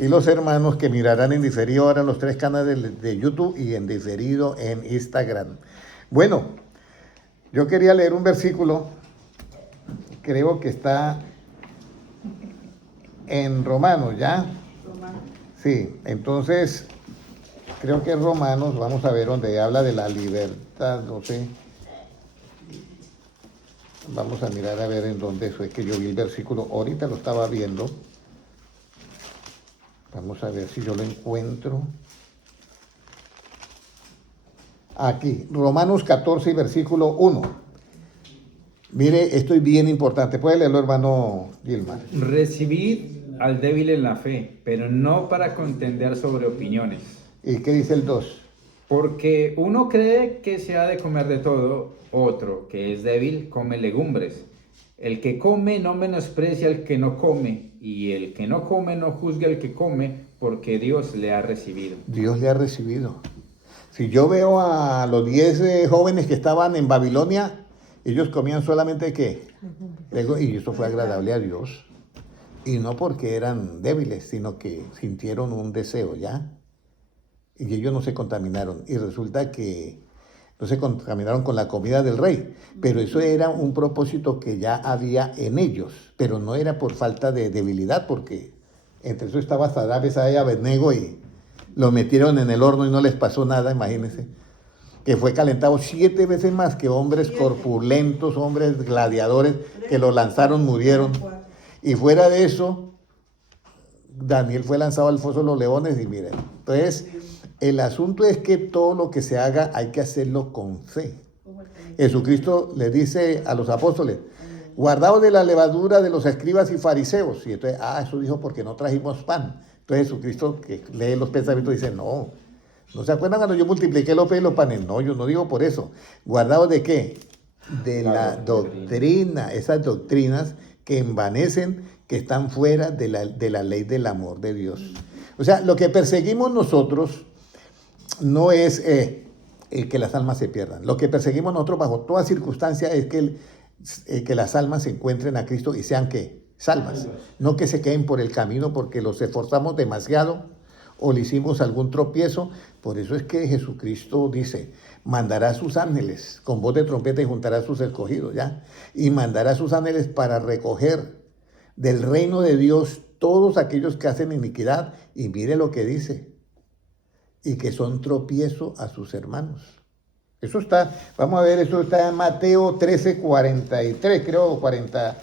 Y los hermanos que mirarán en diferido ahora en los tres canales de YouTube y en diferido en Instagram. Bueno, yo quería leer un versículo, creo que está en Romanos, ¿ya? Sí, entonces creo que es Romanos, vamos a ver donde habla de la libertad, no sé. Vamos a mirar a ver en dónde fue que yo vi el versículo. Ahorita lo estaba viendo. Vamos a ver si yo lo encuentro. Aquí, Romanos 14, versículo 1. Mire, esto es bien importante. Puede leerlo, hermano Gilmar. Recibid al débil en la fe, pero no para contender sobre opiniones. ¿Y qué dice el 2? Porque uno cree que se ha de comer de todo, otro, que es débil, come legumbres. El que come no menosprecia al que no come, y el que no come no juzga al que come, porque Dios le ha recibido. Dios le ha recibido. Si yo veo a los 10 jóvenes que estaban en Babilonia, ellos comían solamente ¿qué? Y eso fue agradable a Dios. Y no porque eran débiles, sino que sintieron un deseo, ¿ya? Y ellos no se contaminaron. Y resulta que no se contaminaron con la comida del rey. Pero eso era un propósito que ya había en ellos. Pero no era por falta de debilidad, porque entre eso estaba Sadrach, Mesach y Abednego y lo metieron en el horno y no les pasó nada, imagínense. Que fue calentado 7 veces más que hombres corpulentos, hombres gladiadores, que lo lanzaron, murieron. Y fuera de eso, Daniel fue lanzado al foso de los leones y miren. Entonces, el asunto es que todo lo que se haga hay que hacerlo con fe. Jesucristo le dice a los apóstoles, guardaos de la levadura de los escribas y fariseos. Y entonces, eso dijo porque no trajimos pan. Entonces Jesucristo, que lee los pensamientos, dice, ¿no se acuerdan cuando yo multipliqué los peces y los panes? No, yo no digo por eso. ¿Guardados de qué? De la doctrina, esas doctrinas que envanecen, que están fuera de la ley del amor de Dios. O sea, lo que perseguimos nosotros no es que las almas se pierdan. Lo que perseguimos nosotros bajo toda circunstancia es que las almas se encuentren a Cristo y sean ¿qué? Salvas. No que se queden por el camino porque los esforzamos demasiado o le hicimos algún tropiezo. Por eso es que Jesucristo dice, mandará a sus ángeles con voz de trompeta y juntará a sus escogidos, ¿ya? Y mandará a sus ángeles para recoger del reino de Dios todos aquellos que hacen iniquidad. Y mire lo que dice, y que son tropiezo a sus hermanos. Eso está, vamos a ver, eso está en Mateo 13, 43, creo, 40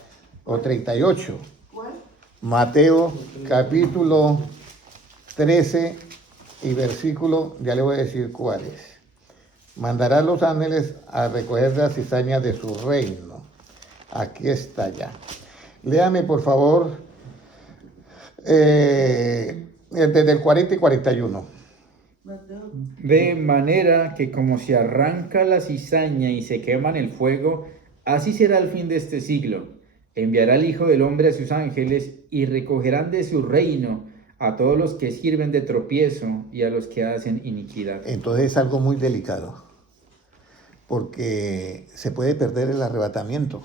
o 38. ¿Cuál? Mateo capítulo 13 y versículo, ya le voy a decir cuál es. Mandará a los ángeles a recoger las cizañas de su reino. Aquí está ya. Léame, por favor, desde el 40 y 41. De manera que como se arranca la cizaña y se quema en el fuego, así será el fin de este siglo. Enviará el Hijo del Hombre a sus ángeles y recogerán de su reino a todos los que sirven de tropiezo y a los que hacen iniquidad. Entonces es algo muy delicado, porque se puede perder el arrebatamiento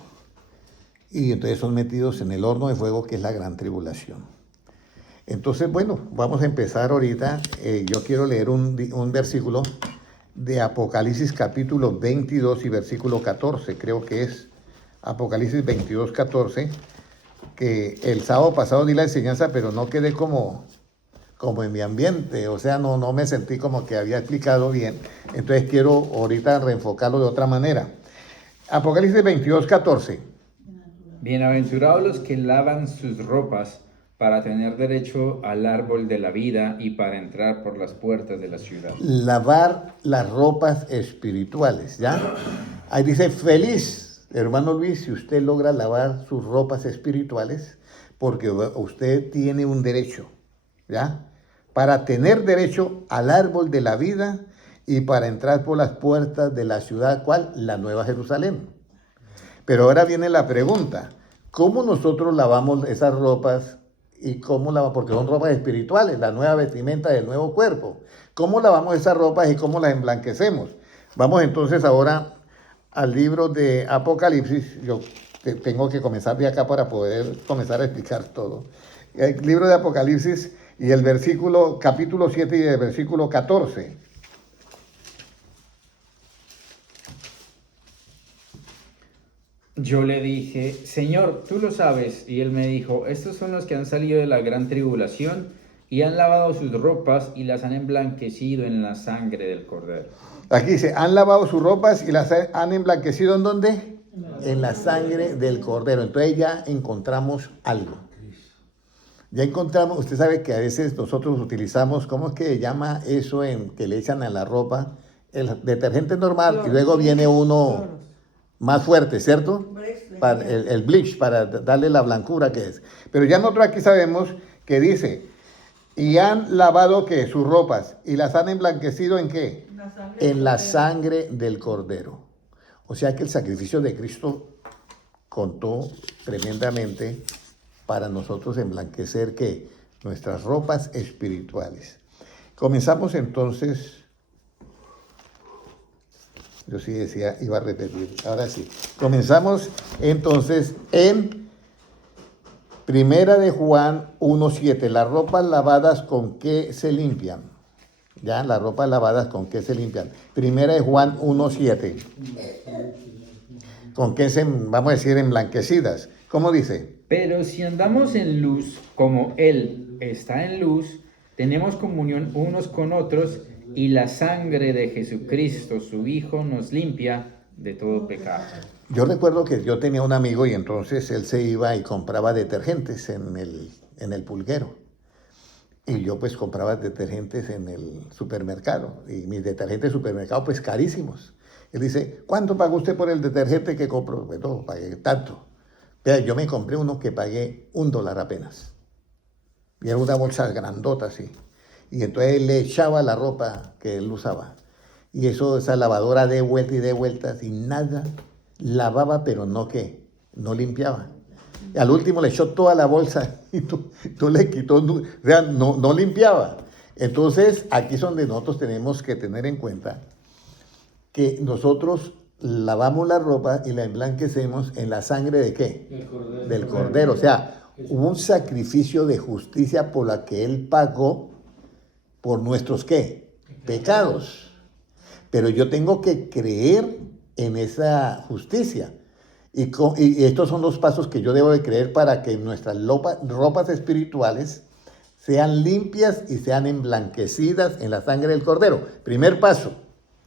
y entonces son metidos en el horno de fuego que es la gran tribulación. Entonces, bueno, vamos a empezar ahorita. Yo quiero leer un versículo de Apocalipsis capítulo 22 y versículo 14, creo que es Apocalipsis 22, 14, que el sábado pasado di la enseñanza, pero no quedé como en mi ambiente, o sea, no me sentí como que había explicado bien. Entonces quiero ahorita reenfocarlo de otra manera. Apocalipsis 22, 14. Bienaventurados los que lavan sus ropas para tener derecho al árbol de la vida y para entrar por las puertas de la ciudad. Lavar las ropas espirituales, ¿ya? Ahí dice, feliz, hermano Luis, si usted logra lavar sus ropas espirituales, porque usted tiene un derecho, ¿ya? Para tener derecho al árbol de la vida y para entrar por las puertas de la ciudad, ¿cuál? La Nueva Jerusalén. Pero ahora viene la pregunta, ¿cómo nosotros lavamos esas ropas? ¿Y cómo lavamos? Porque son ropas espirituales, la nueva vestimenta del nuevo cuerpo. ¿Cómo lavamos esas ropas y cómo las emblanquecemos? Vamos entonces ahora al libro de Apocalipsis. Yo tengo que comenzar de acá para poder comenzar a explicar todo. El libro de Apocalipsis, Y el versículo, capítulo 7 y el versículo 14. Yo le dije, Señor, tú lo sabes. Y él me dijo, estos son los que han salido de la gran tribulación y han lavado sus ropas y las han emblanquecido en la sangre del Cordero. Aquí dice, han lavado sus ropas y las han emblanquecido ¿en dónde? En la sangre del Cordero. Entonces ya encontramos algo. Ya encontramos, usted sabe que a veces nosotros utilizamos, ¿cómo es que se llama eso en que le echan a la ropa? El detergente normal y luego viene uno más fuerte, ¿cierto? Para el bleach, para darle la blancura que es. Pero ya nosotros aquí sabemos que dice, y han lavado ¿qué? Sus ropas y las han emblanquecido ¿en qué? En la sangre del Cordero. O sea que el sacrificio de Cristo contó tremendamente para nosotros emblanquecer ¿qué? Nuestras ropas espirituales. Comenzamos entonces, yo sí decía, iba a repetir, ahora sí. Comenzamos entonces en Primera de Juan 1:7, las ropas lavadas ¿con qué se limpian? Ya, las ropas lavadas ¿con qué se limpian? Primera de Juan 1:7. ¿Con qué se, vamos a decir, emblanquecidas? ¿Cómo dice? Pero si andamos en luz, como Él está en luz, tenemos comunión unos con otros, y la sangre de Jesucristo, su Hijo, nos limpia de todo pecado. Yo recuerdo que yo tenía un amigo y entonces él se iba y compraba detergentes en el pulguero. Y yo pues compraba detergentes en el supermercado. Y mis detergentes de supermercado pues carísimos. Él dice, ¿cuánto pagó usted por el detergente que compró? Bueno, pagué tanto. Vea, yo me compré uno que pagué $1 apenas. Y era una bolsa grandota así. Y entonces él le echaba la ropa que él usaba. Y eso, esa lavadora de vuelta y de vuelta, sin nada, lavaba, pero no ¿qué? No limpiaba. Y al último le echó toda la bolsa y tú le quitó, o sea, no limpiaba. Entonces, aquí es donde nosotros tenemos que tener en cuenta que nosotros lavamos la ropa y la emblanquecemos en la sangre ¿de qué? Del Cordero. O sea, hubo un sacrificio de justicia por la que Él pagó por nuestros ¿qué? Pecados. Pero yo tengo que creer en esa justicia. Y estos son los pasos que yo debo de creer para que nuestras ropas espirituales sean limpias y sean emblanquecidas en la sangre del Cordero. Primer paso.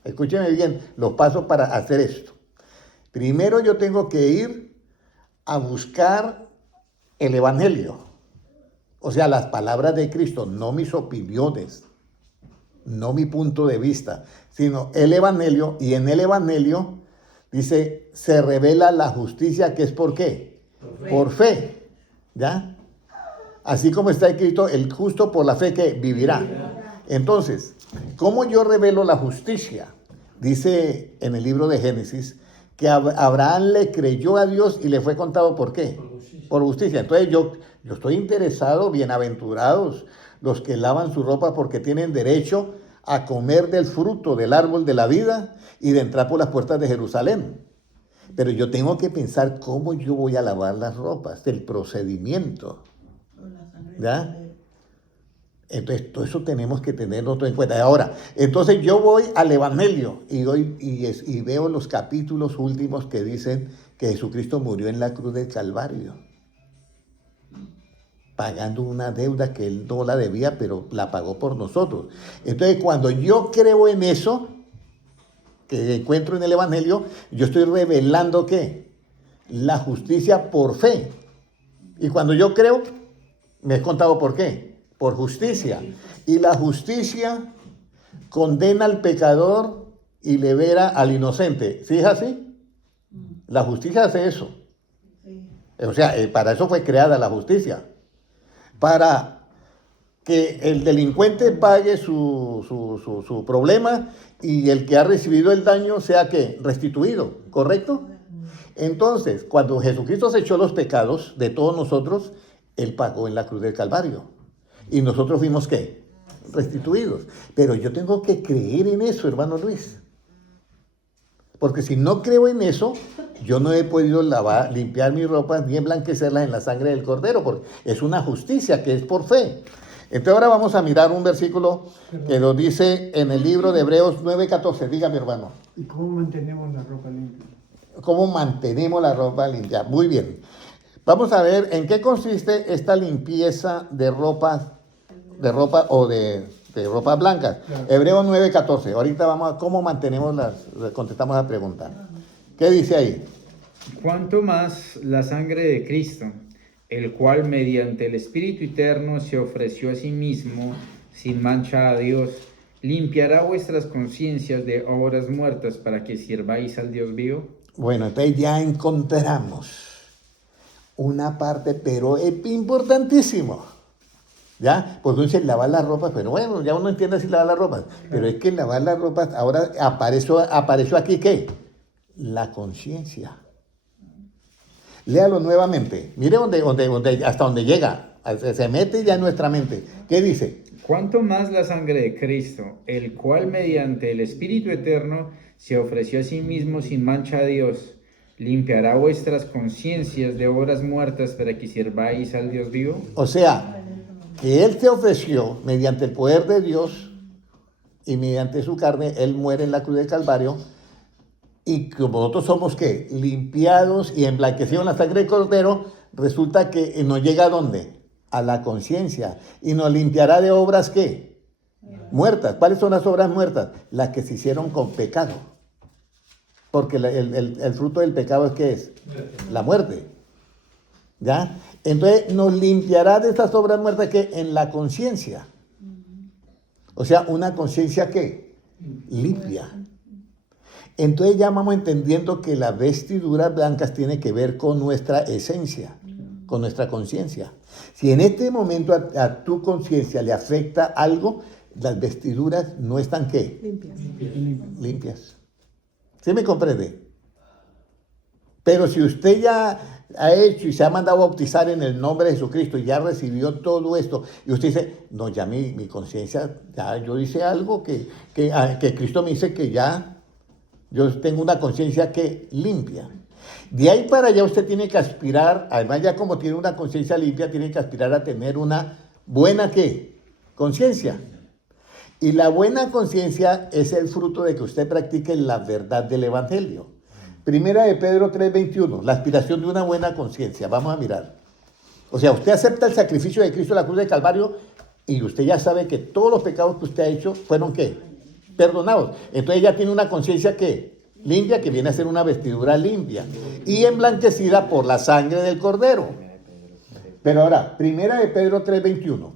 Escúcheme bien, los pasos para hacer esto. Primero yo tengo que ir a buscar el Evangelio. O sea, las palabras de Cristo, no mis opiniones, no mi punto de vista, sino el Evangelio. Y en el Evangelio dice, se revela la justicia que es ¿por qué? Por fe. ¿Ya? Así como está escrito, el justo por la fe que vivirá. Entonces, ¿cómo yo revelo la justicia? Dice en el libro de Génesis que Abraham le creyó a Dios y le fue contado ¿por qué? Por justicia. Entonces yo estoy interesado, bienaventurados los que lavan su ropa porque tienen derecho a comer del fruto del árbol de la vida y de entrar por las puertas de Jerusalén. Pero yo tengo que pensar cómo yo voy a lavar las ropas, el procedimiento. ¿Ya? Entonces, todo eso tenemos que tenerlo todo en cuenta. Ahora, entonces yo voy al Evangelio y veo los capítulos últimos que dicen que Jesucristo murió en la cruz del Calvario, pagando una deuda que Él no la debía, pero la pagó por nosotros. Entonces, cuando yo creo en eso, que encuentro en el Evangelio, yo estoy revelando ¿qué? La justicia por fe. Y cuando yo creo, me he contado ¿por qué? Por justicia. Y la justicia condena al pecador y libera al inocente. ¿Sí es así? La justicia hace eso. O sea, para eso fue creada la justicia. Para que el delincuente pague su problema y el que ha recibido el daño sea ¿qué? Restituido, ¿correcto? Entonces, cuando Jesucristo se echó los pecados de todos nosotros, Él pagó en la cruz del Calvario. Y nosotros fuimos ¿qué? Restituidos. Pero yo tengo que creer en eso, hermano Luis. Porque si no creo en eso, yo no he podido limpiar mis ropas ni emblanquecerlas en la sangre del Cordero, porque es una justicia que es por fe. Entonces ahora vamos a mirar un versículo que nos dice en el libro de Hebreos 9:14. Dígame, hermano. ¿Y cómo mantenemos la ropa limpia? ¿Cómo mantenemos la ropa limpia? Muy bien. Vamos a ver en qué consiste esta limpieza de ropa o de ropa blanca. Claro. Hebreos 9:14. Ahorita vamos a cómo mantenemos contestamos la pregunta. ¿Qué dice ahí? Cuanto más la sangre de Cristo, el cual mediante el Espíritu Eterno se ofreció a sí mismo sin mancha a Dios, limpiará vuestras conciencias de obras muertas para que sirváis al Dios vivo. Bueno, entonces ya encontramos una parte, pero es importantísimo. ¿Ya? Pues uno dice lavar la ropa, pero bueno, ya uno entiende si lavar la ropa. Pero es que lavar la ropa, ahora apareció aquí, ¿qué? La conciencia. Léalo nuevamente. Mire hasta donde llega. Se mete ya en nuestra mente. ¿Qué dice? Cuanto más la sangre de Cristo, el cual mediante el Espíritu Eterno se ofreció a sí mismo sin mancha a Dios, limpiará vuestras conciencias de obras muertas para que sirváis al Dios vivo. O sea, que Él se ofreció mediante el poder de Dios y mediante su carne, Él muere en la cruz del Calvario. Y como nosotros somos, ¿qué? Limpiados y emblanquecidos en la sangre del Cordero, resulta que nos llega ¿a dónde? A la conciencia. Y nos limpiará de obras, ¿qué? Muertas. ¿Cuáles son las obras muertas? Las que se hicieron con pecado. Porque el fruto del pecado es ¿qué es? La muerte. ¿Ya? Entonces nos limpiará de estas obras muertas que en la conciencia. O sea, una conciencia ¿qué? Limpia. Entonces ya vamos entendiendo que las vestiduras blancas tienen que ver con nuestra esencia, con nuestra conciencia. Si en este momento a tu conciencia le afecta algo, las vestiduras no están ¿qué? Limpias. ¿Sí me comprende? Pero si usted ya ha hecho y se ha mandado a bautizar en el nombre de Jesucristo y ya recibió todo esto, y usted dice, no, ya mi conciencia, ya yo hice algo que Cristo me dice que ya yo tengo una conciencia que limpia. De ahí para allá usted tiene que aspirar, además ya como tiene una conciencia limpia, tiene que aspirar a tener una buena ¿qué? Conciencia. Y la buena conciencia es el fruto de que usted practique la verdad del Evangelio. Primera de Pedro 3:21, la aspiración de una buena conciencia. Vamos a mirar. O sea, usted acepta el sacrificio de Cristo en la cruz del Calvario y usted ya sabe que todos los pecados que usted ha hecho fueron ¿qué? Perdonados. Entonces ya tiene una conciencia ¿qué? Limpia, que viene a ser una vestidura limpia y emblanquecida por la sangre del Cordero. Pero ahora, Primera de Pedro 3:21.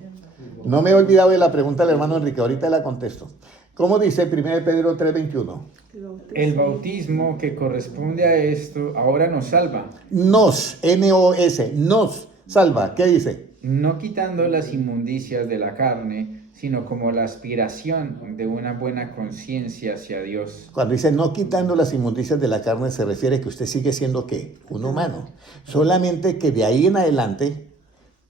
No me he olvidado de la pregunta del hermano Enrique, ahorita la contesto. ¿Cómo dice Primera de Pedro 3:21? El bautismo que corresponde a esto ahora nos salva, Nos, N-O-S, nos salva. ¿Qué dice? no quitando las inmundicias de la carne, sino como la aspiración de una buena conciencia hacia Dios. Cuando dice no quitando las inmundicias de la carne, se refiere a que usted sigue siendo ¿qué? Un humano. Solamente que de ahí en adelante,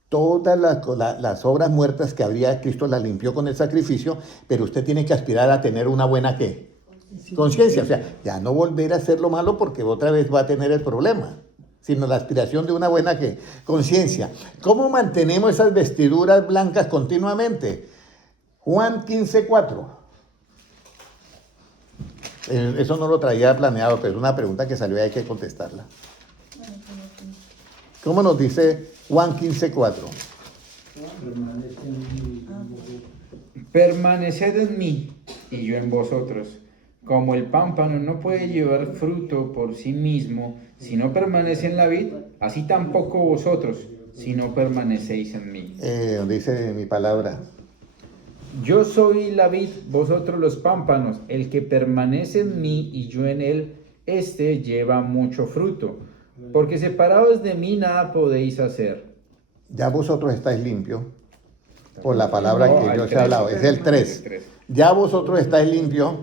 todas las obras muertas que habría, Cristo las limpió con el sacrificio, pero usted tiene que aspirar a tener una buena ¿qué? Conciencia. O sea, ya no volver a hacer lo malo porque otra vez va a tener el problema, sino la aspiración de una buena ¿qué? Conciencia. ¿Cómo mantenemos esas vestiduras blancas continuamente? Juan 15:4. Eso no lo traía planeado, pero es una pregunta que salió y hay que contestarla. ¿Cómo nos dice Juan 15:4? Permaneced en mí y yo en vosotros. Como el pámpano no puede llevar fruto por sí mismo si no permanece en la vid, así tampoco vosotros si no permanecéis en mí. Dice mi palabra. Yo soy la vid, vosotros los pámpanos. El que permanece en mí y yo en él, éste lleva mucho fruto. Porque separados de mí nada podéis hacer. Ya vosotros estáis limpios por la palabra No, que al yo os he 3, hablado. Es el 3. Ya vosotros estáis limpios.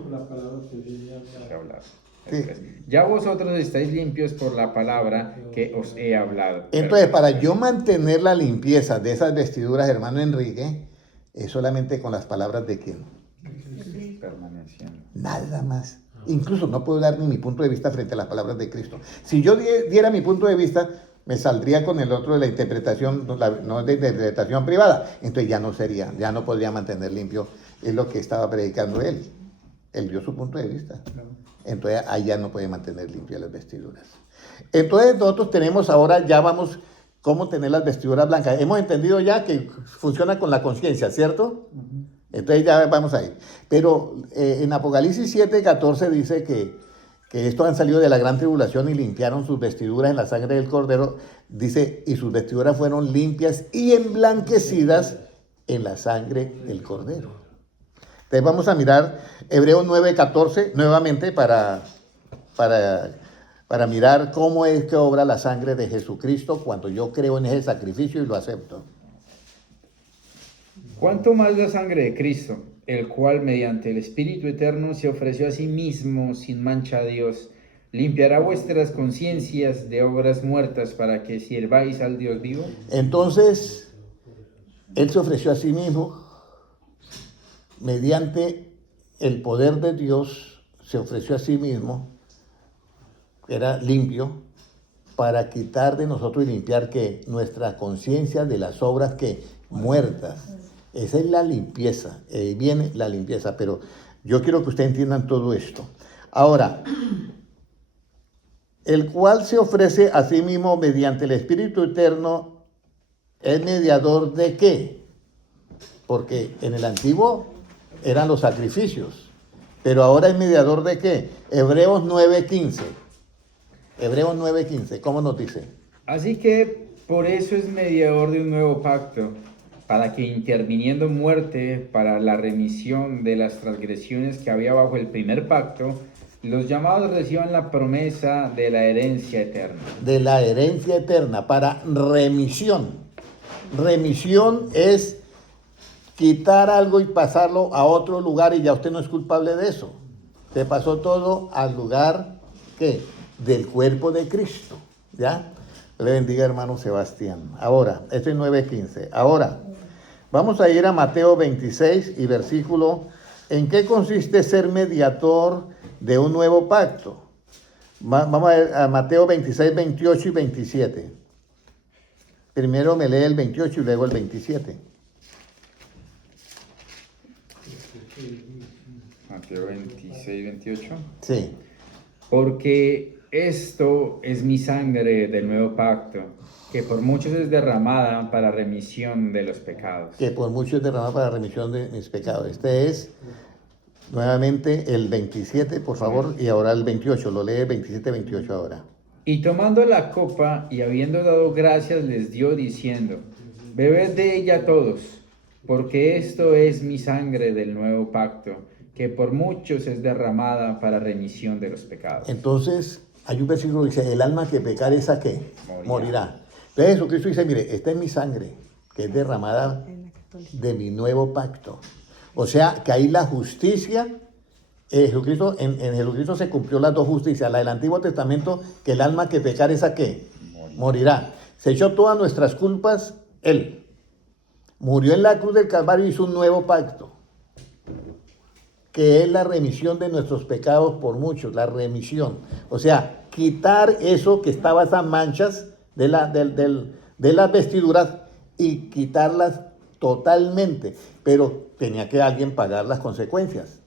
Sí. Ya vosotros estáis limpios por la palabra que os he hablado. Entonces, para yo mantener la limpieza de esas vestiduras, hermano Enrique, es solamente con las palabras de quién. Permaneciendo. Nada más. Incluso no puedo dar ni mi punto de vista frente a las palabras de Cristo. Si yo diera mi punto de vista, me saldría con el otro de la interpretación, no de interpretación privada. Entonces ya no sería, ya no podría mantener limpio. Es lo que estaba predicando él. Él dio su punto de vista. Entonces ahí ya no puede mantener limpias las vestiduras. Entonces nosotros tenemos ahora, ya vamos, cómo tener las vestiduras blancas. Hemos entendido ya que funciona con la conciencia, ¿cierto? Entonces ya vamos a ir. Pero en Apocalipsis 7:14 dice que estos han salido de la gran tribulación y limpiaron sus vestiduras en la sangre del Cordero. Dice, y sus vestiduras fueron limpias y emblanquecidas en la sangre del Cordero. Entonces vamos a mirar Hebreos 9:14 nuevamente para mirar cómo es que obra la sangre de Jesucristo cuando yo creo en ese sacrificio y lo acepto. ¿Cuánto más la sangre de Cristo, el cual mediante el Espíritu Eterno se ofreció a sí mismo sin mancha a Dios, limpiará vuestras conciencias de obras muertas para que sirváis al Dios vivo? Entonces, Él se ofreció a sí mismo mediante el poder de Dios, se ofreció a sí mismo, era limpio, para quitar de nosotros y limpiar que nuestra conciencia de las obras que muertas. Esa es la limpieza, viene la limpieza, pero yo quiero que ustedes entiendan todo esto. Ahora, el cual se ofrece a sí mismo mediante el Espíritu Eterno, ¿es mediador de qué? Porque en el antiguo eran los sacrificios, pero ahora es mediador de qué? Hebreos 9:15. Hebreos 9:15, ¿cómo nos dice? Así que por eso es mediador de un nuevo pacto, para que interviniendo muerte para la remisión de las transgresiones que había bajo el primer pacto, los llamados reciban la promesa de la herencia eterna. De la herencia eterna, para remisión. Remisión es quitar algo y pasarlo a otro lugar y ya usted no es culpable de eso. Se pasó todo al lugar, ¿qué? Del cuerpo de Cristo, ¿ya? Le bendiga, hermano Sebastián. Ahora, este es 9:15. Ahora, vamos a ir a Mateo 26 y versículo, ¿en qué consiste ser mediador de un nuevo pacto? Vamos a ver a Mateo 26, 28 y 27. Primero me lee el 28 y luego el 27. Mateo 26, 28. Sí. Porque esto es mi sangre del nuevo pacto, que por muchos es derramada para remisión de los pecados. Que por mucho es derramado para remisión de mis pecados. Este es nuevamente el 27, por favor, y ahora el 28. Lo lee 27, 28 ahora. Y tomando la copa y habiendo dado gracias les dio diciendo, bebed de ella todos, porque esto es mi sangre del nuevo pacto, que por muchos es derramada para remisión de los pecados. Entonces, hay un versículo que dice, el alma que pecare esa que morirá. Entonces Jesucristo dice, mire, esta es mi sangre, que es derramada de mi nuevo pacto. O sea, que ahí la justicia, Jesucristo, en Jesucristo se cumplió las dos justicias. La del Antiguo Testamento, que el alma que pecare esa que morirá. Se echó todas nuestras culpas, Él. Murió en la cruz del Calvario y hizo un nuevo pacto, que es la remisión de nuestros pecados por muchos, la remisión. O sea, quitar eso que estaba, esas manchas de las vestiduras y quitarlas totalmente. Pero tenía que alguien pagar las consecuencias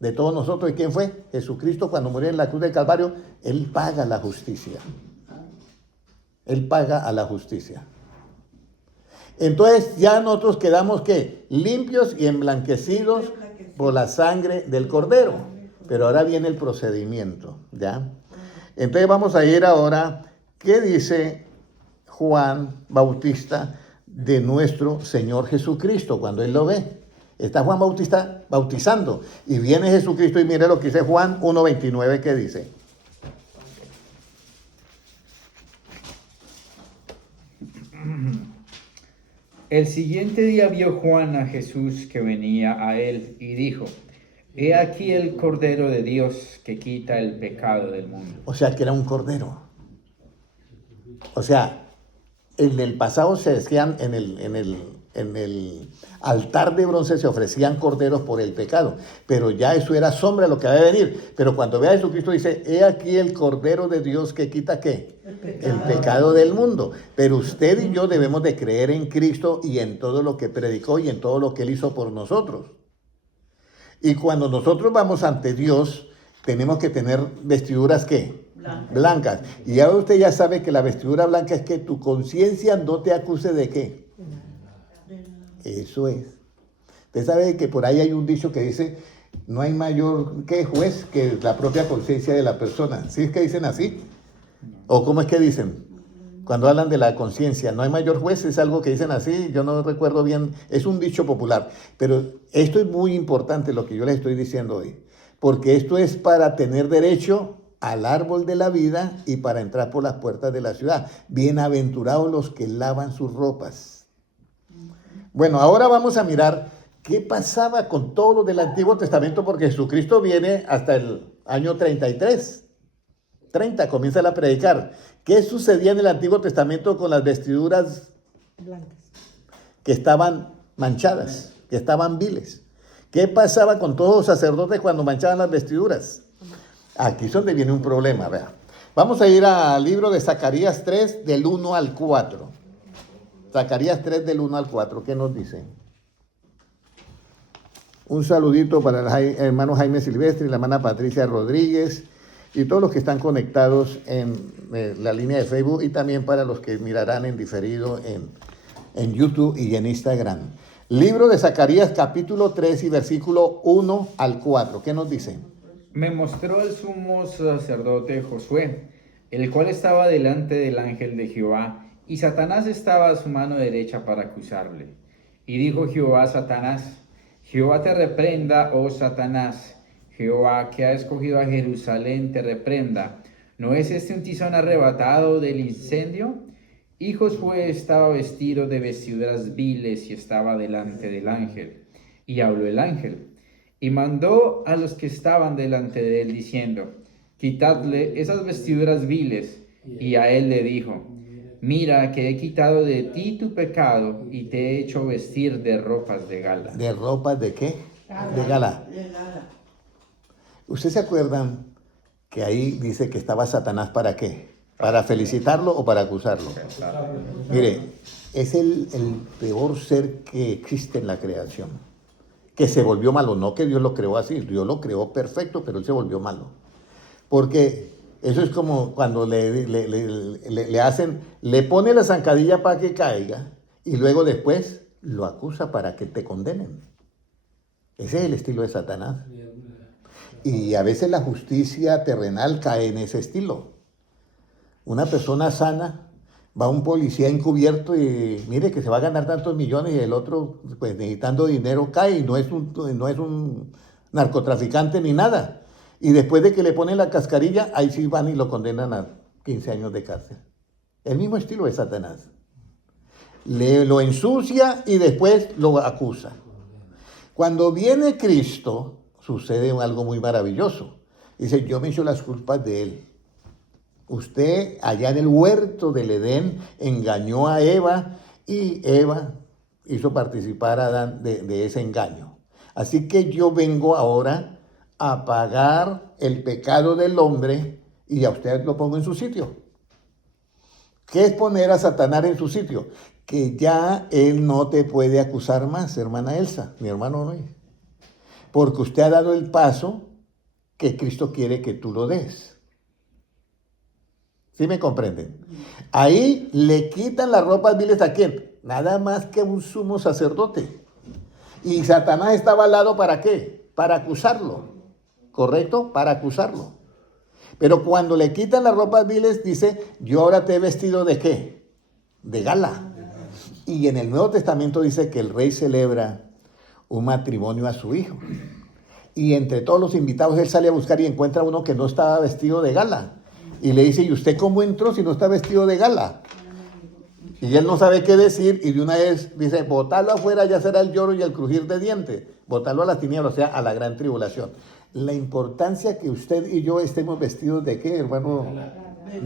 de todos nosotros. ¿Y quién fue? Jesucristo, cuando murió en la cruz del Calvario, Él paga la justicia. Él paga a la justicia. Entonces ya nosotros quedamos, ¿qué? Limpios y emblanquecidos por la sangre del Cordero. Pero ahora viene el procedimiento, ¿ya? Entonces vamos a ir ahora, ¿qué dice Juan Bautista de nuestro Señor Jesucristo cuando Él lo ve? Está Juan Bautista bautizando y viene Jesucristo y mire lo que dice Juan 1:29, ¿qué dice? El siguiente día vio Juan a Jesús que venía a él y dijo, he aquí el Cordero de Dios que quita el pecado del mundo. O sea, que era un cordero. O sea, en el pasado se decían, en en el altar de bronce se ofrecían corderos por el pecado, pero ya eso era sombra de lo que había de venir. Pero cuando ve a Jesucristo dice, he aquí el Cordero de Dios que quita ¿qué? El pecado del mundo. Pero usted y yo debemos de creer en Cristo y en todo lo que predicó y en todo lo que Él hizo por nosotros. Y cuando nosotros vamos ante Dios, tenemos que tener vestiduras ¿qué? Blancas. Y ahora usted ya sabe que la vestidura blanca es que tu conciencia no te acuse de ¿qué? Eso es. Usted sabe que por ahí hay un dicho que dice, no hay mayor que juez que la propia conciencia de la persona. ¿Sí es que dicen así? ¿O cómo es que dicen? Cuando hablan de la conciencia, no hay mayor juez, es algo que dicen así, yo no recuerdo bien, es un dicho popular. Pero esto es muy importante lo que yo les estoy diciendo hoy, porque esto es para tener derecho al árbol de la vida y para entrar por las puertas de la ciudad. Bienaventurados los que lavan sus ropas. Bueno, ahora vamos a mirar qué pasaba con todo lo del Antiguo Testamento, porque Jesucristo viene hasta el año 33. 30 comienza a predicar. ¿Qué sucedía en el Antiguo Testamento con las vestiduras blancas que estaban manchadas, que estaban viles? ¿Qué pasaba con todos los sacerdotes cuando manchaban las vestiduras? Aquí es donde viene un problema, vea. Vamos a ir al libro de Zacarías 3, del 1 al 4. Zacarías 3, del 1 al 4, ¿qué nos dice? Un saludito para el hermano Jaime Silvestre y la hermana Patricia Rodríguez y todos los que están conectados en la línea de Facebook y también para los que mirarán en diferido en YouTube y en Instagram. Libro de Zacarías capítulo 3 y versículo 1 al 4, ¿qué nos dice? Me mostró el sumo sacerdote Josué, el cual estaba delante del ángel de Jehová, y Satanás estaba a su mano derecha para acusarle. Y dijo Jehová a Satanás, Jehová te reprenda, oh Satanás, Jehová que ha escogido a Jerusalén te reprenda. ¿No es este un tizón arrebatado del incendio? Y Josué estaba vestido de vestiduras viles y estaba delante del ángel. Y habló el ángel, y mandó a los que estaban delante de él, diciendo, quitadle esas vestiduras viles. Y a él le dijo, mira que he quitado de ti tu pecado y te he hecho vestir de ropas de gala. ¿De ropas de qué? De gala. ¿Ustedes se acuerdan que ahí dice que estaba Satanás para qué? ¿Para felicitarlo o para acusarlo? Mire, es el peor ser que existe en la creación. Que se volvió malo, no que Dios lo creó así, Dios lo creó perfecto, pero él se volvió malo. Porque eso es como cuando le hacen, le pone la zancadilla para que caiga y luego después lo acusa para que te condenen. Ese es el estilo de Satanás. Y a veces la justicia terrenal cae en ese estilo. Una persona sana va a un policía encubierto y mire que se va a ganar tantos millones y el otro, pues necesitando dinero, cae y no es un narcotraficante ni nada. Y después de que le ponen la cascarilla, ahí sí van y lo condenan a 15 años de cárcel. El mismo estilo de Satanás. Lo ensucia y después lo acusa. Cuando viene Cristo, sucede algo muy maravilloso. Dice, yo me echo las culpas de él. Usted allá en el huerto del Edén engañó a Eva y Eva hizo participar a Adán de ese engaño. Así que yo vengo ahora a pagar el pecado del hombre y a usted lo pongo en su sitio. ¿Qué es poner a Satanás en su sitio? Que ya él no te puede acusar más, hermana Elsa, mi hermano Luis. Porque usted ha dado el paso que Cristo quiere que tú lo des. ¿Sí me comprenden? Ahí le quitan las ropas viles a quién? Nada más que un sumo sacerdote. Y Satanás estaba al lado ¿para qué? Para acusarlo. ¿Correcto? Para acusarlo. Pero cuando le quitan las ropas viles, dice, yo ahora te he vestido ¿de qué? De gala. Y en el Nuevo Testamento dice que el rey celebra un matrimonio a su hijo. Y entre todos los invitados él sale a buscar y encuentra uno que no estaba vestido de gala. Y le dice, ¿y usted cómo entró si no está vestido de gala? Y él no sabe qué decir y de una vez dice, botalo afuera, ya será el lloro y el crujir de dientes. Botalo a las tinieblas, o sea, a la gran tribulación. La importancia que usted y yo estemos vestidos de qué, hermano?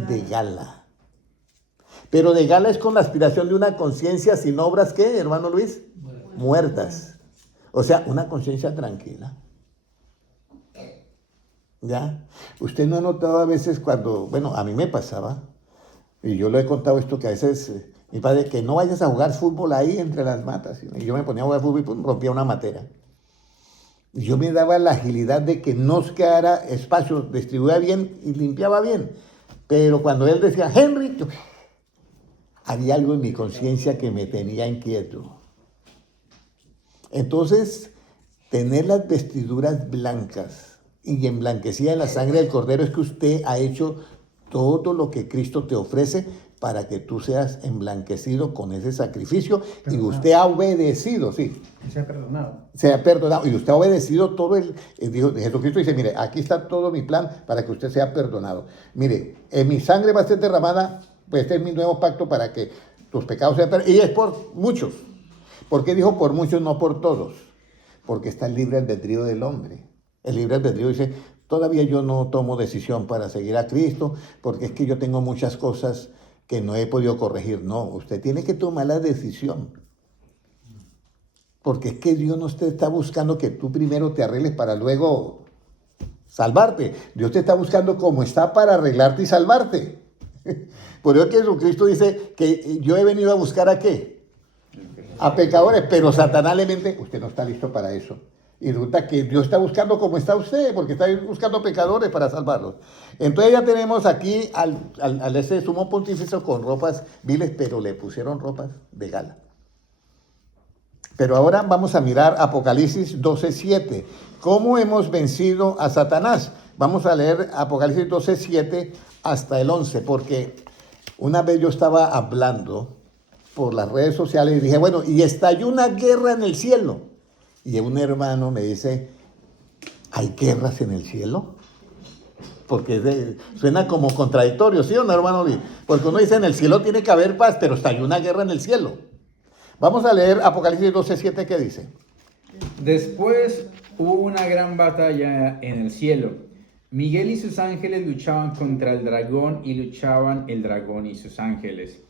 De gala. Pero de gala es con la aspiración de una conciencia sin obras, ¿qué, hermano Luis? Muertas. O sea, una conciencia tranquila. ¿Ya? Usted no ha notado a veces cuando, bueno, a mí me pasaba, y yo lo he contado esto, que a veces mi padre, que no vayas a jugar fútbol ahí entre las matas. Y yo me ponía a jugar fútbol y pum, rompía una matera. Y yo me daba la agilidad de que no se quedara espacio, distribuía bien y limpiaba bien. Pero cuando él decía, Henry, había algo en mi conciencia que me tenía inquieto. Entonces, tener las vestiduras blancas y emblanquecida en la sangre del Cordero es que usted ha hecho todo lo que Cristo te ofrece para que tú seas emblanquecido con ese sacrificio. Perdonado. Y usted ha obedecido, sí. Que sea perdonado. Se ha perdonado y usted ha obedecido todo Jesucristo dice, mire, aquí está todo mi plan para que usted sea perdonado. Mire, en mi sangre va a ser derramada, pues este es mi nuevo pacto para que tus pecados sean perdonados. Y es por muchos. ¿Por qué dijo por muchos, no por todos? Porque está el libre albedrío del hombre. El libre albedrío dice, todavía yo no tomo decisión para seguir a Cristo, porque es que yo tengo muchas cosas que no he podido corregir. No, usted tiene que tomar la decisión. Porque es que Dios no te está buscando que tú primero te arregles para luego salvarte. Dios te está buscando como está para arreglarte y salvarte. Por eso que Jesucristo dice que yo he venido a buscar ¿a qué? A pecadores, pero Satanás le mente, usted no está listo para eso. Y resulta que Dios está buscando como está usted, porque está buscando pecadores para salvarlos. Entonces ya tenemos aquí al ese sumo pontífice con ropas viles, pero le pusieron ropas de gala. Pero ahora vamos a mirar Apocalipsis 12:7. ¿Cómo hemos vencido a Satanás? Vamos a leer Apocalipsis 12:7 hasta el 11, porque una vez yo estaba hablando por las redes sociales y dije, bueno, y estalló una guerra en el cielo. Y un hermano me dice, ¿hay guerras en el cielo? Porque suena como contradictorio, ¿sí o no, hermano? Porque uno dice, en el cielo tiene que haber paz, pero estalló una guerra en el cielo. Vamos a leer Apocalipsis 12:7, ¿qué dice? Después hubo una gran batalla en el cielo. Miguel y sus ángeles luchaban contra el dragón y luchaban el dragón y sus ángeles.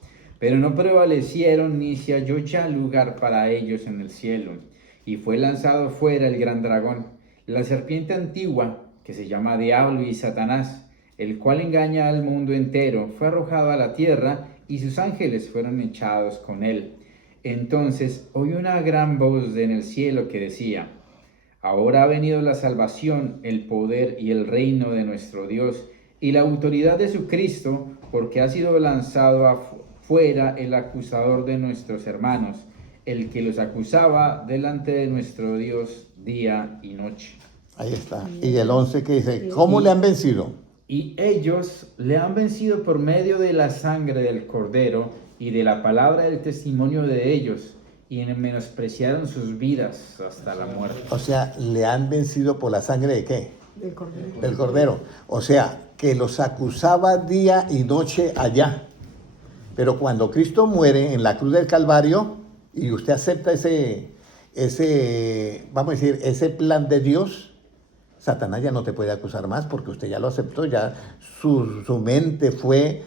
Pero no prevalecieron ni se halló ya lugar para ellos en el cielo. Y fue lanzado fuera el gran dragón, la serpiente antigua, que se llama Diablo y Satanás, el cual engaña al mundo entero, fue arrojado a la tierra y sus ángeles fueron echados con él. Entonces oí una gran voz en el cielo que decía, ahora ha venido la salvación, el poder y el reino de nuestro Dios y la autoridad de su Cristo, porque ha sido lanzado fuera el acusador de nuestros hermanos, el que los acusaba delante de nuestro Dios día y noche. Ahí está. Y el 11 que dice, ¿cómo le han vencido? Y ellos le han vencido por medio de la sangre del Cordero y de la palabra del testimonio de ellos, y menospreciaron sus vidas hasta la muerte. O sea, le han vencido por la sangre de ¿qué? Del Cordero. Del Cordero. O sea, que los acusaba día y noche allá. Pero cuando Cristo muere en la cruz del Calvario y usted acepta vamos a decir, ese plan de Dios, Satanás ya no te puede acusar más porque usted ya lo aceptó, ya su mente fue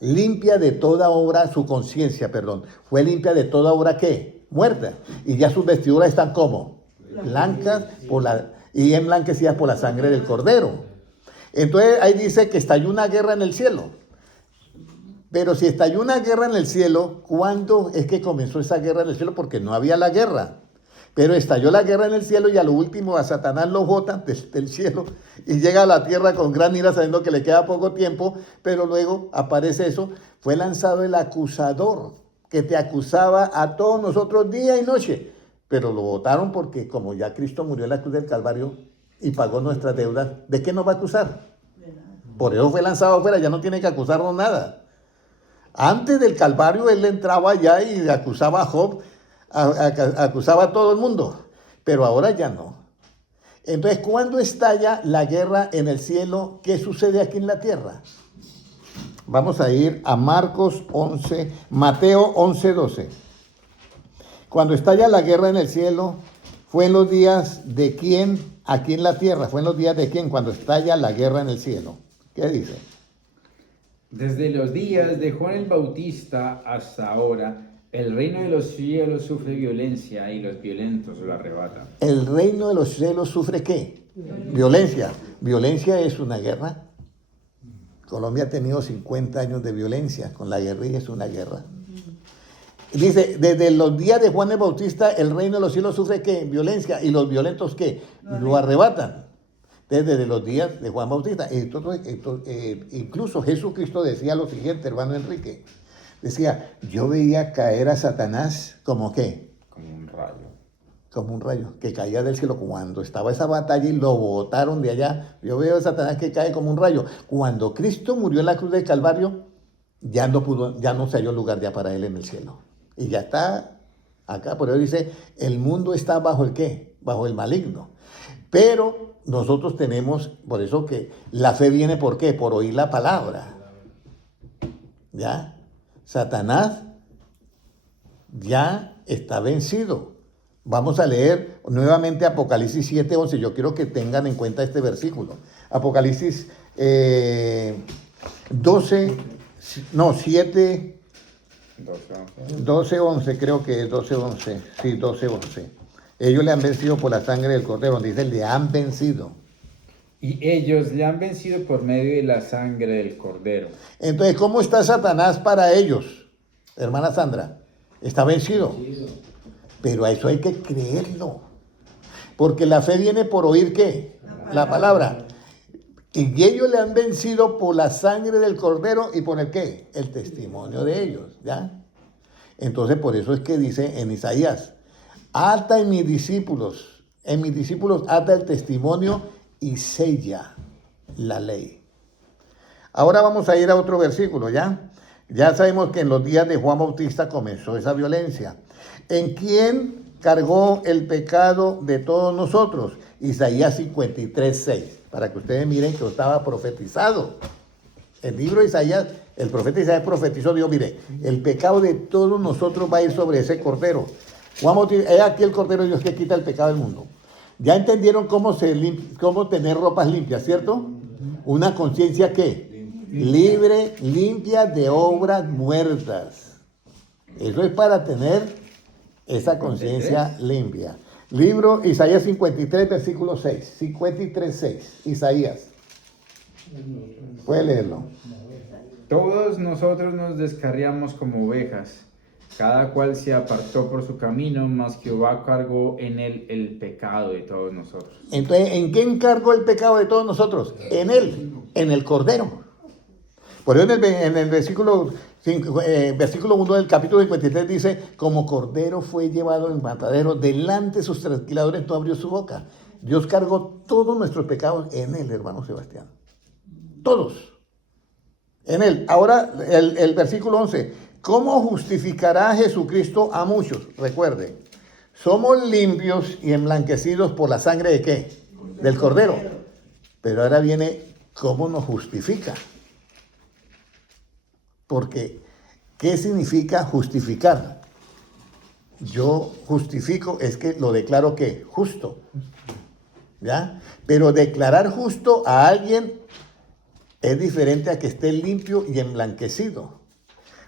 limpia de toda obra, su conciencia, perdón, fue limpia de toda obra ¿qué? Muerta. Y ya sus vestiduras están como blancas y emblanquecidas por la sangre del Cordero. Entonces ahí dice que estalló una guerra en el cielo. Pero si estalló una guerra en el cielo, ¿cuándo es que comenzó esa guerra en el cielo? Porque no había la guerra. Pero estalló la guerra en el cielo y a lo último a Satanás lo botan desde el cielo y llega a la tierra con gran ira sabiendo que le queda poco tiempo, pero luego aparece eso, fue lanzado el acusador que te acusaba a todos nosotros día y noche, pero lo botaron porque como ya Cristo murió en la cruz del Calvario y pagó nuestras deudas, ¿de qué nos va a acusar? Por eso fue lanzado afuera, ya no tiene que acusarnos nada. Antes del Calvario él entraba allá y acusaba a Job, acusaba a todo el mundo, pero ahora ya no. Entonces, ¿cuándo estalla la guerra en el cielo? ¿Qué sucede aquí en la tierra? Vamos a ir a Mateo 11:12. Cuando estalla la guerra en el cielo, ¿fue en los días de quién aquí en la tierra? ¿Fue en los días de quién cuando estalla la guerra en el cielo? ¿Qué dice? Desde los días de Juan el Bautista hasta ahora, el reino de los cielos sufre violencia y los violentos lo arrebatan. ¿El reino de los cielos sufre qué? Violencia. Violencia es una guerra. Colombia ha tenido 50 años de violencia. Con la guerrilla es una guerra. Dice, desde los días de Juan el Bautista, el reino de los cielos sufre ¿qué? Violencia. ¿Y los violentos qué? Lo arrebatan. Desde los días de Juan Bautista. Incluso Jesucristo decía lo siguiente, hermano Enrique. Decía, yo veía caer a Satanás como ¿qué? Como un rayo. Como un rayo que caía del cielo. Cuando estaba esa batalla y lo botaron de allá, yo veo a Satanás que cae como un rayo. Cuando Cristo murió en la cruz del Calvario, ya no se halló lugar ya para él en el cielo. Y ya está acá, por eso dice, el mundo está bajo el ¿qué? Bajo el maligno. Pero nosotros tenemos, por eso que la fe viene ¿por qué? Por oír la palabra. ¿Ya? Satanás ya está vencido. Vamos a leer nuevamente Apocalipsis 7:11. Yo quiero que tengan en cuenta este versículo. Apocalipsis 12:11, creo que es 12:11. Sí, 12:11. Ellos le han vencido por la sangre del Cordero. Dice, le han vencido. Y ellos le han vencido por medio de la sangre del Cordero. Entonces, ¿cómo está Satanás para ellos? Hermana Sandra, está vencido. Pero a eso hay que creerlo. Porque la fe viene por oír ¿qué? La palabra. Y ellos le han vencido por la sangre del Cordero y por el ¿qué? El testimonio de ellos, ¿ya? Entonces, por eso es que dice en Isaías, ata en mis discípulos ata el testimonio y sella la ley. Ahora vamos a ir a otro versículo, ¿ya? Ya sabemos que en los días de Juan Bautista comenzó esa violencia. ¿En quién cargó el pecado de todos nosotros? Isaías 53:6. Para que ustedes miren que estaba profetizado. El libro de Isaías, el profeta Isaías profetizó, Dios, mire, el pecado de todos nosotros va a ir sobre ese cordero. Juan Bautista, es aquí el cordero de Dios que quita el pecado del mundo. Ya entendieron cómo tener ropas limpias, ¿cierto? Una conciencia ¿qué? Libre, limpia de obras muertas. Eso es para tener esa conciencia limpia. Libro Isaías 53, versículo 6. 53:6. Isaías. Puede leerlo. Todos nosotros nos descarriamos como ovejas. Cada cual se apartó por su camino, mas Jehová cargó en él el pecado de todos nosotros. Entonces, ¿en qué encargó el pecado de todos nosotros? En él, en el Cordero. Por eso en el versículo 1 del capítulo 53 dice, como Cordero fue llevado en matadero, delante de sus trasquiladores no abrió su boca. Dios cargó todos nuestros pecados en él, hermano Sebastián. Todos. En él. Ahora, el versículo 11. ¿Cómo justificará Jesucristo a muchos? Recuerden, somos limpios y emblanquecidos por la sangre de ¿qué? Del Cordero. Pero ahora viene, ¿cómo nos justifica? Porque, ¿qué significa justificar? Yo justifico, es que lo declaro ¿qué? Justo. ¿Ya? Pero declarar justo a alguien es diferente a que esté limpio y emblanquecido.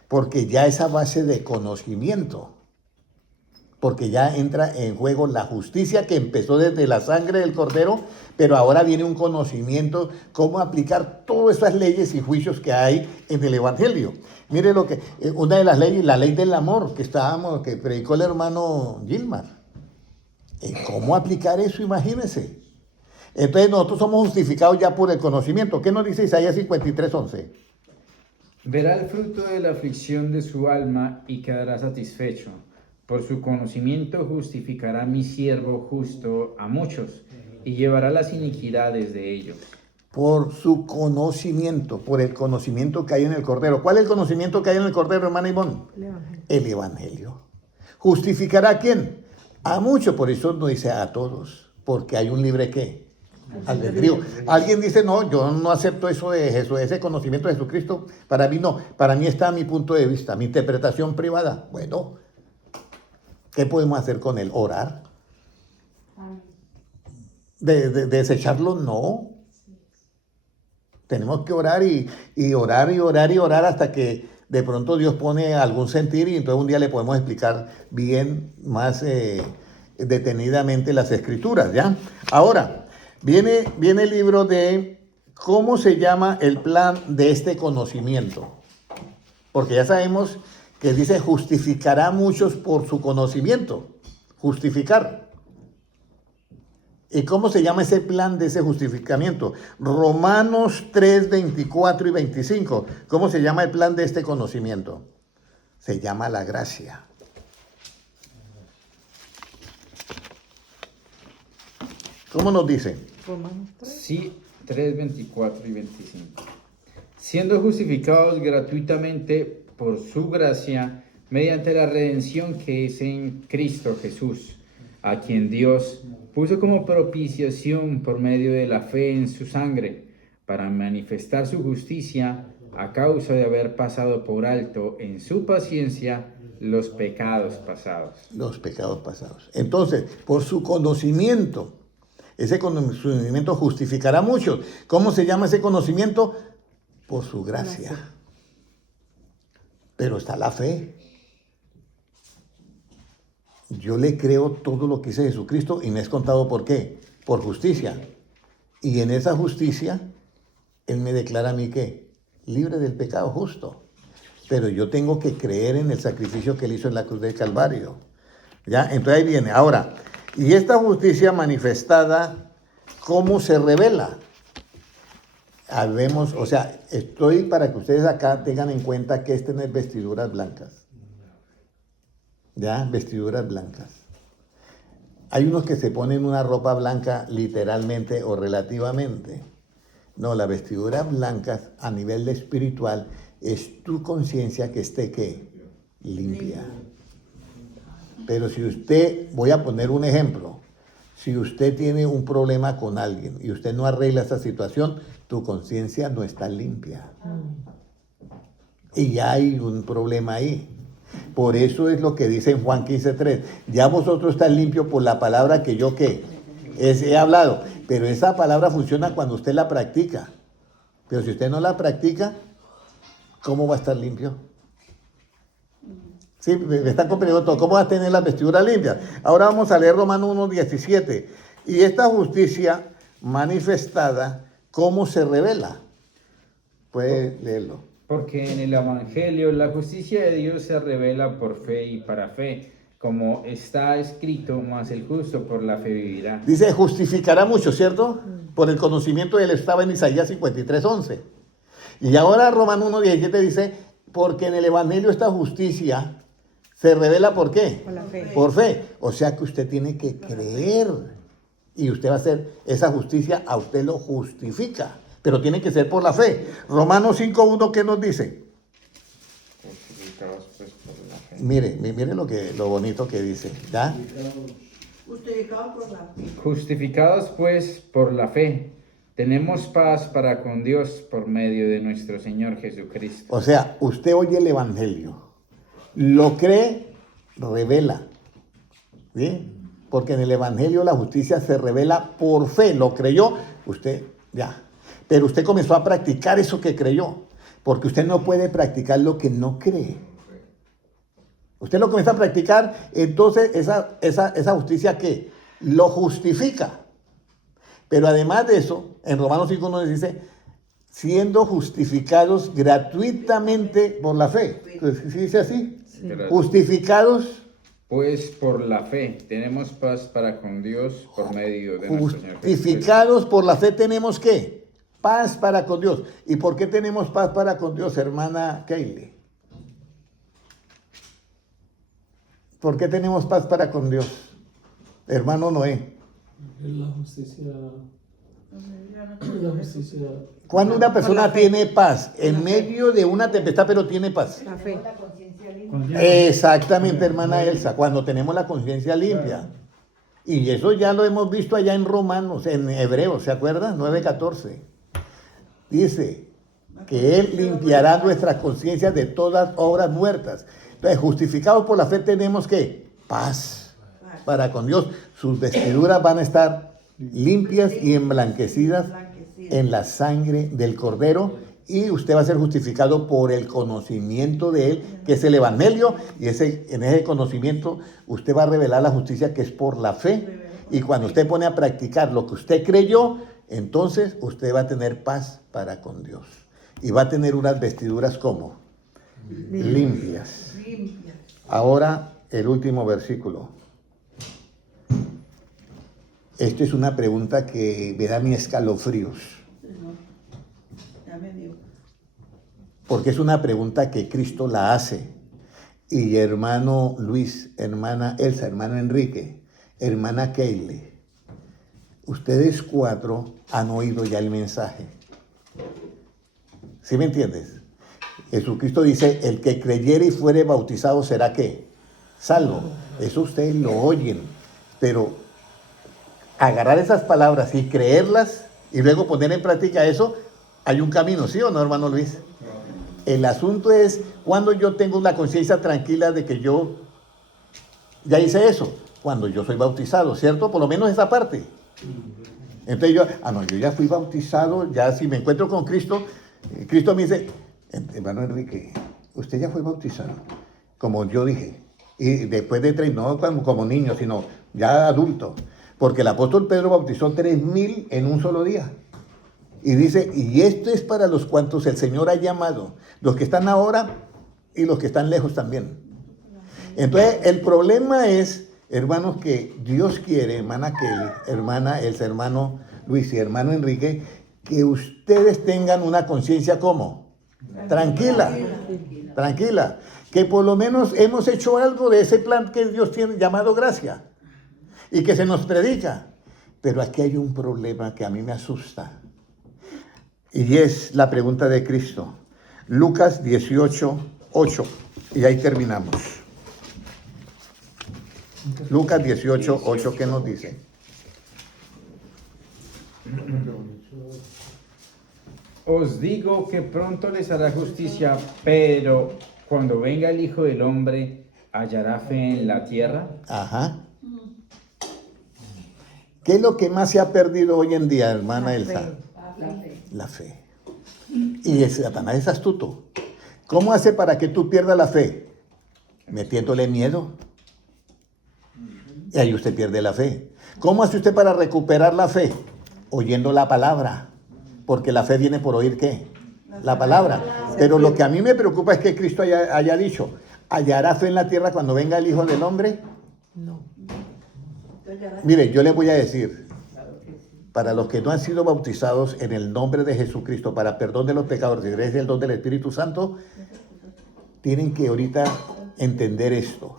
Porque ya es a base de conocimiento. Porque ya entra en juego la justicia que empezó desde la sangre del Cordero, pero ahora viene un conocimiento, cómo aplicar todas esas leyes y juicios que hay en el Evangelio. Mire lo que, una de las leyes, la ley del amor que predicó el hermano Gilmar. ¿Cómo aplicar eso? Imagínense. Entonces nosotros somos justificados ya por el conocimiento. ¿Qué nos dice Isaías 53:11? Verá el fruto de la aflicción de su alma y quedará satisfecho. Por su conocimiento justificará mi siervo justo a muchos y llevará las iniquidades de ellos. Por su conocimiento, por el conocimiento que hay en el Cordero. ¿Cuál es el conocimiento que hay en el Cordero, hermana Ivonne? El Evangelio. ¿Justificará a quién? A muchos, por eso no dice a todos, porque hay un libre ¿qué? Albedrío. Alguien dice, no, yo no acepto eso de Jesús, ese conocimiento de Jesucristo. Para mí no, para mí está mi punto de vista, mi interpretación privada. Bueno, ¿qué podemos hacer con él? ¿Orar? ¿Desecharlo? No. Tenemos que orar y orar y orar y orar hasta que de pronto Dios pone algún sentir y entonces un día le podemos explicar bien, más detenidamente las escrituras, ¿ya? Ahora, viene el libro de cómo se llama el plan de este conocimiento. Porque ya sabemos que dice justificará a muchos por su conocimiento. Justificar. ¿Y cómo se llama ese plan de ese justificamiento? Romanos 3, 24 y 25. ¿Cómo se llama el plan de este conocimiento? Se llama la gracia. ¿Cómo nos dice? Sí, 3, 24 y 25. Siendo justificados gratuitamente por su gracia, mediante la redención que es en Cristo Jesús, a quien Dios puso como propiciación por medio de la fe en su sangre, para manifestar su justicia a causa de haber pasado por alto en su paciencia los pecados pasados. Los pecados pasados. Entonces, por su conocimiento, ese conocimiento justificará a muchos. ¿Cómo se llama ese conocimiento? Por su gracia. Pero está la fe. Yo le creo todo lo que dice Jesucristo y me es contado por qué. Por justicia. Y en esa justicia, Él me declara a mí ¿qué? Libre del pecado, justo. Pero yo tengo que creer en el sacrificio que Él hizo en la cruz del Calvario. ¿Ya? Entonces ahí viene. Ahora, y esta justicia manifestada, ¿cómo se revela? Vemos, o sea, estoy para que ustedes acá tengan en cuenta que no es vestiduras blancas. ¿Ya? Vestiduras blancas. Hay unos que se ponen una ropa blanca literalmente o relativamente. No, las vestiduras blancas a nivel espiritual es tu conciencia que esté ¿qué? Limpia. Pero si usted, voy a poner un ejemplo, si usted tiene un problema con alguien y usted no arregla esa situación, tu conciencia no está limpia. Y ya hay un problema ahí. Por eso es lo que dice en Juan 15:3. Ya vosotros estáis limpios por la palabra que yo ¿qué? He hablado. Pero esa palabra funciona cuando usted la practica. Pero si usted no la practica, ¿cómo va a estar limpio? Sí, me están comprendiendo todo. ¿Cómo va a tener las vestiduras limpias? Ahora vamos a leer Romanos 1:17. Y esta justicia manifestada, ¿cómo se revela? Puede leerlo. Porque en el Evangelio la justicia de Dios se revela por fe y para fe, como está escrito, mas el justo por la fe vivirá. Dice, justificará mucho, ¿cierto? Por el conocimiento de él estaba en Isaías 53:11. Y ahora Romanos 1:17 dice, porque en el Evangelio esta justicia se revela ¿por qué? Por la fe. Por fe. O sea que usted tiene que creer. Y usted va a hacer esa justicia, a usted lo justifica. Pero tiene que ser por la fe. Romanos 5:1, ¿qué nos dice? Justificados pues por la fe. Mire lo bonito que dice. ¿Ya? Justificados por la fe. Justificados pues por la fe, tenemos paz para con Dios por medio de nuestro Señor Jesucristo. O sea, usted oye el Evangelio, lo cree, revela. ¿Sí? Porque en el Evangelio la justicia se revela por fe. Lo creyó, usted ya. Pero usted comenzó a practicar eso que creyó. Porque usted no puede practicar lo que no cree. Usted lo comienza a practicar, entonces esa justicia ¿qué? Lo justifica. Pero además de eso, en Romanos 5 nos dice, siendo justificados gratuitamente por la fe. ¿Sí dice así? Sí. Justificados. Pues por la fe tenemos paz para con Dios por medio de nuestro Señor Jesucristo. Justificados por la fe tenemos ¿qué? Paz para con Dios. ¿Y por qué tenemos paz para con Dios, hermana Keile? ¿Por qué tenemos paz para con Dios, hermano Noé? La justicia. La justicia. Cuando una persona Por la fe. tiene paz, en medio de una tempestad, pero tiene paz. La fe. Exactamente, hermana Elsa, cuando tenemos la conciencia limpia. Y eso ya lo hemos visto allá en Romanos, en Hebreos, ¿se acuerdan? 9:14. Dice que Él limpiará nuestras conciencias de todas obras muertas. Entonces, justificados por la fe tenemos ¿qué? Paz para con Dios. Sus vestiduras van a estar limpias y emblanquecidas en la sangre del Cordero, y usted va a ser justificado por el conocimiento de Él, que es el Evangelio, y en ese conocimiento usted va a revelar la justicia que es por la fe, y cuando usted pone a practicar lo que usted creyó, entonces usted va a tener paz para con Dios, y va a tener unas vestiduras como limpias. Limpia. Ahora el último versículo. Esto es una pregunta que me da mis escalofríos, No, ya me dio. porque es una pregunta que Cristo la hace. Y hermano Luis, hermana Elsa, hermano Enrique, hermana Keile, ustedes 4 han oído ya el mensaje. ¿Sí me entiendes? Jesucristo dice, el que creyere y fuere bautizado será ¿qué? Salvo. Eso ustedes lo oyen, pero agarrar esas palabras y creerlas y luego poner en práctica eso, hay un camino, ¿sí o no, hermano Luis? El asunto es cuando yo tengo la conciencia tranquila de que yo ya hice eso, cuando yo soy bautizado, ¿cierto? Por lo menos esa parte. Entonces yo ya fui bautizado, ya si me encuentro con Cristo, Cristo me dice, hermano Enrique, usted ya fue bautizado, como yo dije, y después de 3, no como niño, sino ya adulto, porque el apóstol Pedro bautizó 3,000 en un solo día. Y dice, y esto es para los cuantos el Señor ha llamado, los que están ahora y los que están lejos también. Entonces, el problema es, hermanos, que Dios quiere, hermana Kelly, hermana Elsa, hermano Luis y hermano Enrique, que ustedes tengan una conciencia ¿cómo? Tranquila, tranquila, que por lo menos hemos hecho algo de ese plan que Dios tiene llamado gracia y que se nos predica. Pero aquí hay un problema que a mí me asusta. Y es la pregunta de Cristo. Lucas 18:8. Y ahí terminamos. Lucas 18:8, ¿qué nos dice? Os digo que pronto les hará justicia, pero cuando venga el Hijo del Hombre, ¿hallará fe en la tierra? Ajá. ¿Qué es lo que más se ha perdido hoy en día, hermana Elsa? La fe. Y Satanás es astuto. ¿Cómo hace para que tú pierdas la fe? Metiéndole miedo. Y ahí usted pierde la fe. ¿Cómo hace usted para recuperar la fe? Oyendo la palabra. Porque la fe viene por oír ¿qué? La palabra. Pero lo que a mí me preocupa es que Cristo haya dicho, ¿hallará fe en la tierra cuando venga el Hijo del Hombre? No. Mire, yo les voy a decir, para los que no han sido bautizados en el nombre de Jesucristo, para perdón de los pecados, y gracias al don del Espíritu Santo, tienen que ahorita entender esto,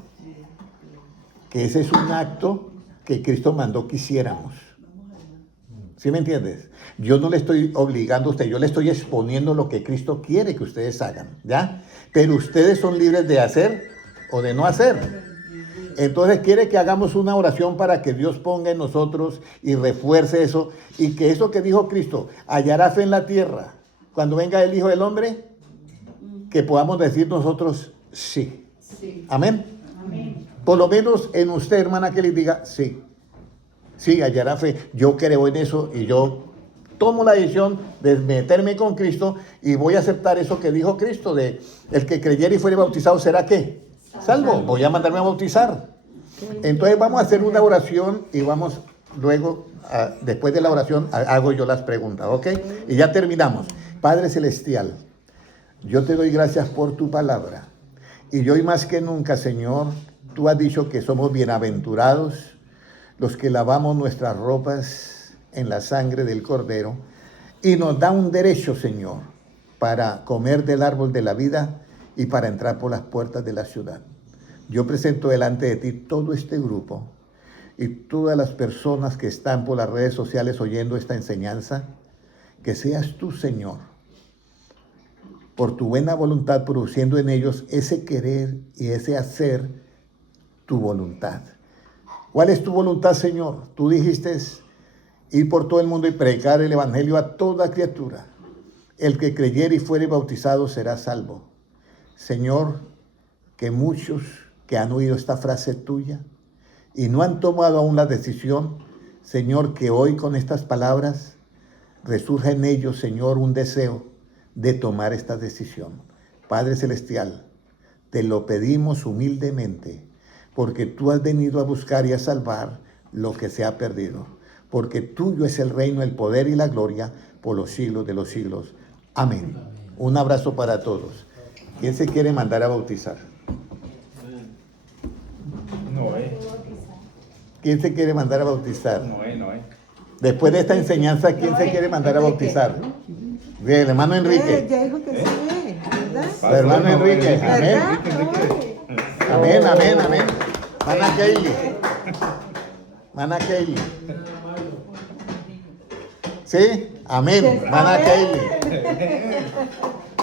que ese es un acto que Cristo mandó que hiciéramos. ¿Sí me entiendes? Yo no le estoy obligando a usted, yo le estoy exponiendo lo que Cristo quiere que ustedes hagan, ¿ya? Pero ustedes son libres de hacer o de no hacer. Entonces quiere que hagamos una oración para que Dios ponga en nosotros y refuerce eso, y que eso que dijo Cristo, hallará fe en la tierra, cuando venga el Hijo del Hombre, que podamos decir nosotros sí. Sí. Amén. Amén. Por lo menos en usted, hermana, que les diga sí. Sí, hallará fe. Yo creo en eso y yo tomo la decisión de meterme con Cristo y voy a aceptar eso que dijo Cristo, de el que creyere y fuere bautizado será ¿qué? Salvo. Voy a mandarme a bautizar. Entonces vamos a hacer una oración y vamos luego, después de la oración, hago yo las preguntas, ¿ok? Y ya terminamos. Padre Celestial, yo te doy gracias por tu palabra. Y hoy más que nunca, Señor, tú has dicho que somos bienaventurados los que lavamos nuestras ropas en la sangre del Cordero, y nos da un derecho, Señor, para comer del árbol de la vida y para entrar por las puertas de la ciudad. Yo presento delante de ti todo este grupo y todas las personas que están por las redes sociales oyendo esta enseñanza, que seas tú, Señor, por tu buena voluntad, produciendo en ellos ese querer y ese hacer tu voluntad. ¿Cuál es tu voluntad, Señor? Tú dijiste ir por todo el mundo y predicar el evangelio a toda criatura. El que creyere y fuere bautizado será salvo. Señor, que muchos que han oído esta frase tuya y no han tomado aún la decisión, Señor, que hoy con estas palabras resurja en ellos, Señor, un deseo de tomar esta decisión. Padre Celestial, te lo pedimos humildemente, porque tú has venido a buscar y a salvar lo que se ha perdido, porque tuyo es el reino, el poder y la gloria por los siglos de los siglos. Amén. Un abrazo para todos. ¿Quién se quiere mandar a bautizar? Noé, ¿Quién se quiere mandar a bautizar? Noé. Después de esta enseñanza, ¿quién se quiere mandar a bautizar? Bien, el hermano Enrique. Ya dijo que sí, ¿verdad? El hermano Enrique. Amén. ¿Verdad? Amén, amén, amén. Mana Keili. Mana Keili. ¿Sí? Amén. Mana Keili.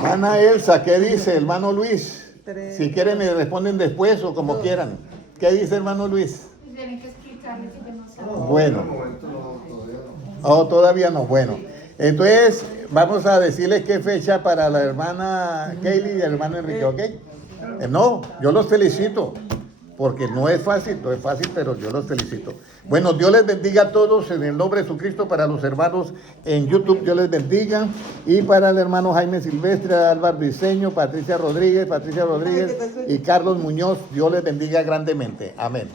Mana Elsa, ¿qué dice, hermano Luis? Si quieren me responden después o como quieran. ¿Qué dice, hermano Luis? Tienen que explicarle que no sabe. Bueno. Oh, todavía no. Bueno. Entonces, vamos a decirles qué fecha para la hermana Keili y el hermano Enrique, ¿ok? No, yo los felicito, porque no es fácil, pero yo los felicito. Bueno, Dios les bendiga a todos en el nombre de Jesucristo. Para los hermanos en YouTube, Dios les bendiga. Y para el hermano Jaime Silvestre, Álvaro Briceño, Patricia Rodríguez y Carlos Muñoz, Dios les bendiga grandemente. Amén.